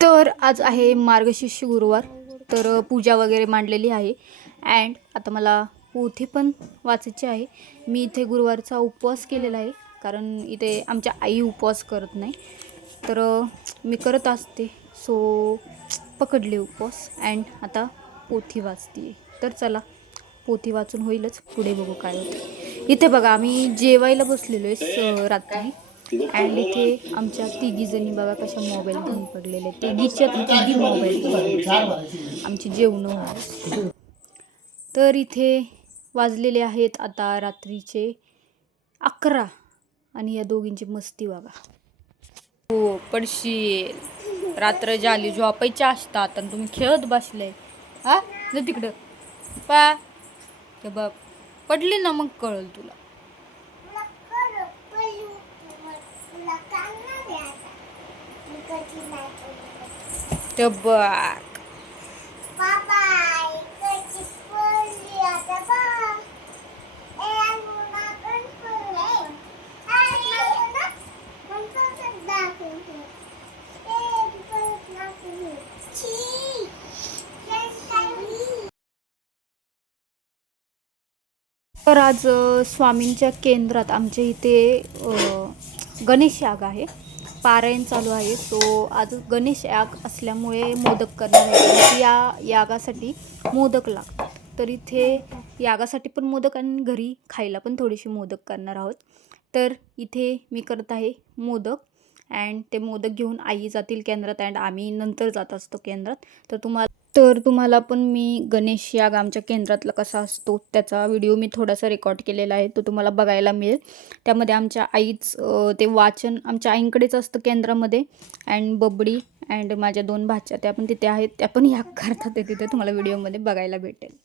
तर आज आहे मार्गशीर्ष गुरुवार. तर पूजा वगैरे मांडलेली आहे. अँड आता मला पोथी पण वाचायची आहे. मी इथे गुरुवारचा उपवास केलेला आहे, कारण इथे आमच्या आई उपवास करत नाही. तर मी करत असते, सो पकडले उपवास. अँड आता पोथी वाचते. तर चला, पोथी वाचून होईलच, पुढे बघू काय होतं. इथे बघा, आम्ही जेवायला बसलेलो आहे रात्री. अँड इथे आमच्या तिघी जणी बघा कशा मोबाईल घेऊन पडलेले, तिघीच्या तिघी मोबाईल आमची जेवणं होणार. तर इथे वाजलेले आहेत आता रात्रीचे 11 आणि या दोघींची मस्ती बघा. हो, पडशील. रात्र झाली, झोपायच्या असतात आणि तुम्ही खेळत बसले. हा न तिकडं पा ते बघ, पडली ना मग कळल तुला. ते बघ, तर आज स्वामींच्या केंद्रात आमच्या इथे गणेश याग आहे, पारायण चालू आहे. सो आज गणेश याग असल्यामुळे मोदक करणार आहे. या यागासाठी मोदक लागतात, तर इथे यागासाठी पण मोदक आणि घरी खायला पण थोडेसे मोदक करणार आहोत. तर इथे मी करत आहे मोदक. अँड ते मोदक घेऊन आई जातील केंद्रात अँड आम्ही नंतर जात असतो केंद्रात. तर तुम्हाला पण मी गणेश याग आमच्या केंद्रातला कसा असतो त्याचा व्हिडिओ मी थोडासा रेकॉर्ड केलेला आहे, तो तुम्हाला बघायला मिळेल. त्यामध्ये आमच्या आईच ते वाचन आमच्या आईंकडेच असतं केंद्रामध्ये. अँड बबडी अँड माझ्या 2 भाच्या त्या पण तिथे आहेत, त्या पण याग करतात ते तिथे तुम्हाला व्हिडिओमध्ये बघायला भेटेल.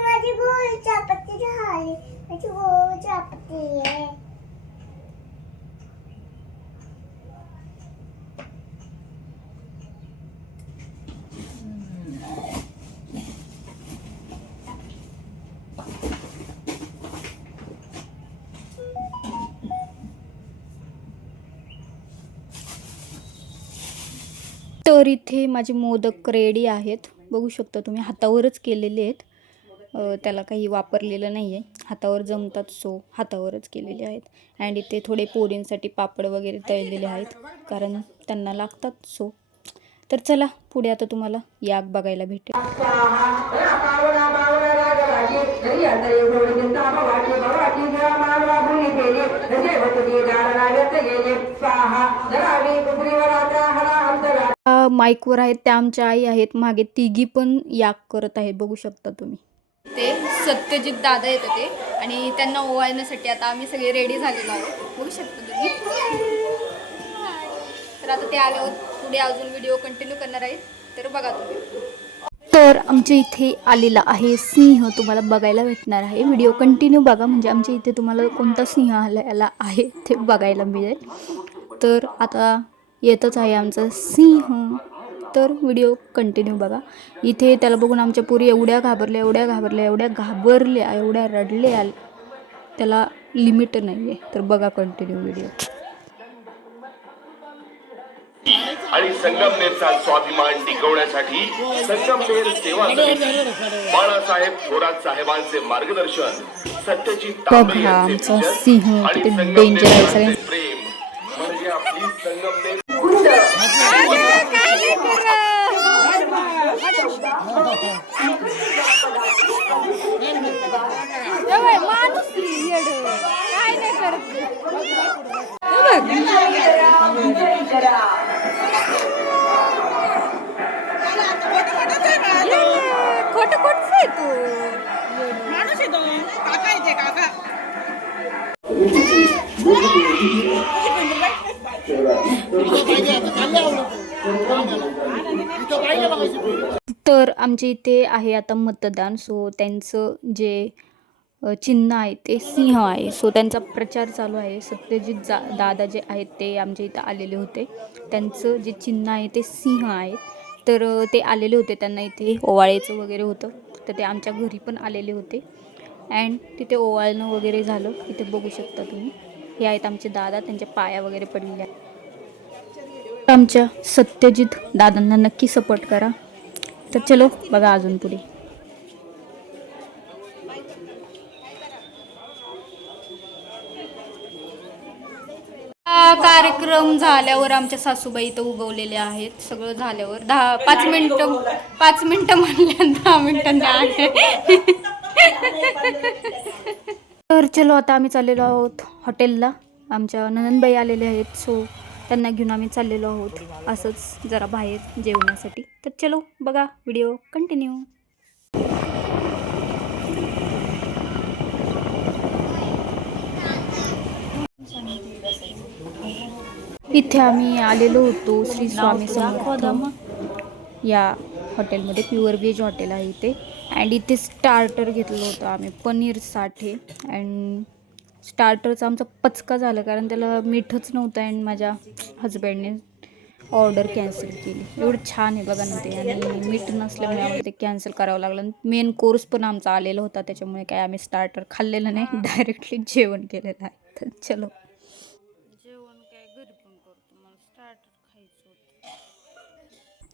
माझी गोल चपाती झाली, माझी गोल चपाती आहे. तर इथे माझे मोदक रेडी आहेत, बघू शकता तुम्ही. हातावरच केलेले आहेत, त्याला काही वापरलेलं नाही आहे. हातावर जमतात सो हातावरच केलेले आहेत. अँड इथे थोडे पोरींसाठी पापड वगैरे तळलेले आहेत, कारण त्यांना लागतात सो. तर चला पुढे आता तुम्हाला याग बघायला भेटेल. माईकवर आहेत त्या आमच्या आई आहेत, मागे तिघी पण याग करत आहेत, बघू शकता तुम्ही. ते सत्यजित दादा येत ते आणि त्यांना ओवाळण्यासाठी आता आम्ही सगळे रेडी झालेलो आहोत, बघू शकता तुम्ही. तर आता ते आल्यावर पुढे अजून व्हिडिओ कंटिन्यू करणार आहेत, तर बघा तुम्ही. तर आमच्या इथे आलेला आहे सिंह, तुम्हाला बघायला भेटणार आहे. व्हिडिओ कंटिन्यू बघा, म्हणजे आमच्या इथे तुम्हाला कोणता सिंह आलेला आहे ते बघायला मिळेल. तर आता येतच आहे आमचा सिंह, तर व्हिडिओ कंटिन्यू बघा. इथे त्याला बघून आमच्या पुरी एवढ्या घाबरल्या एवढ्या रडल्या, त्याला लिमिट नाही आहे. तर बघा कंटिन्यू व्हिडिओ. आणि संगमनेरचा स्वाभिमान टिकवण्यासाठी संगमनेर सेवा समिती, बाळासाहेब थोरात साहेबांचे मार्गदर्शन, सत्यजित तांबे यांचे विजन आणि संगमनेरचे प्रेम म्हणजे आपली संगमनेर. खोट खोटच आहे तू, माणूस आहे तो, काका आहे ते काका. तर आमच्या इथे आहे आता मतदान. सो त्यांचं जे चिन्ह आहे ते सिंह आहे, सो त्यांचा प्रचार चालू आहे. सत्यजित दादा जे आहेत ते आमच्या इथं आलेले होते, त्यांचं जे चिन्ह आहे ते सिंह आहे. तर ते आलेले होते, त्यांना इथे ओवाळायचं वगैरे होतं. तर ते आमच्या घरी पण आलेले होते. अँड तिथे ओवाळणं वगैरे झालं. इथे बघू शकता तुम्ही. हे आहेत आमचे दादा, त्यांच्या पाया वगैरे पडलेल्या आहेत. आमच्या सत्यजित दादांना नक्की सपोर्ट करा. तर चलो बघा अजून पुढे. कार्यक्रम झाल्यावर आमच्या सासूबाई इथं उगवलेल्या आहेत. सगळं झाल्यावर 5 मिनिटं म्हणल्या 10 मिनिटांनी आले. तर चलो आता आम्ही चाललेलो आहोत हॉटेलला. आमच्या ननंदबाई आलेले आहेत, सो त्यांना घेऊन आम्ही चाललेलो आहोत असंच जरा बाहेर जेवण्यासाठी. तर चलो बघा व्हिडिओ कंटिन्यू. इथे आम्ही आलेलो होतो श्री स्वामी समर्थ या हॉटेलमध्ये. प्युअर व्हेज हॉटेल आहे इथे. अँड इथे स्टार्टर घेतलं होतं आम्ही, पनीर साठे. अँड स्टार्टरचा आमचा पचका झाला कारण त्याला मीठच नव्हतं. अँड माझ्या हजबंडने ऑर्डर कॅन्सल केली. एवढं छान आहे बघा ना ते, आणि मीठ नसल्यामुळे आम्हाला ते कॅन्सल करावं लागलं. मेन कोर्स पण आमचा आलेला होता, त्याच्यामुळे काय आम्ही स्टार्टर खाल्लेलं नाही, डायरेक्टली जेवण केलेलं आहे. तर चलो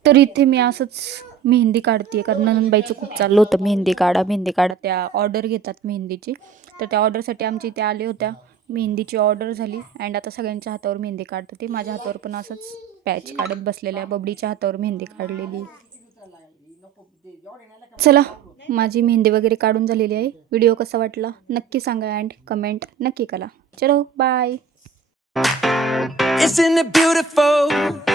तर इथे मी असंच मेहंदी काढते कारण ननंदबाईचं खूप चाललं होतं मेहंदी काढा. त्या ऑर्डर घेतात मेहंदीची. तर त्या ऑर्डरसाठी आमच्या इथे आले होत्या. मेहंदीची ऑर्डर झाली अँड आता सगळ्यांच्या हातावर मेहंदी काढते ते. माझ्या हातावर पण असंच पॅच काढत बसलेल्या. बबडीच्या हातावर मेहंदी काढलेली. चला माझी मेहंदी वगैरे काढून झालेली आहे. व्हिडिओ कसा वाटला नक्की सांगा अँड कमेंट नक्की करा. चलो बाय. Isn't it beautiful?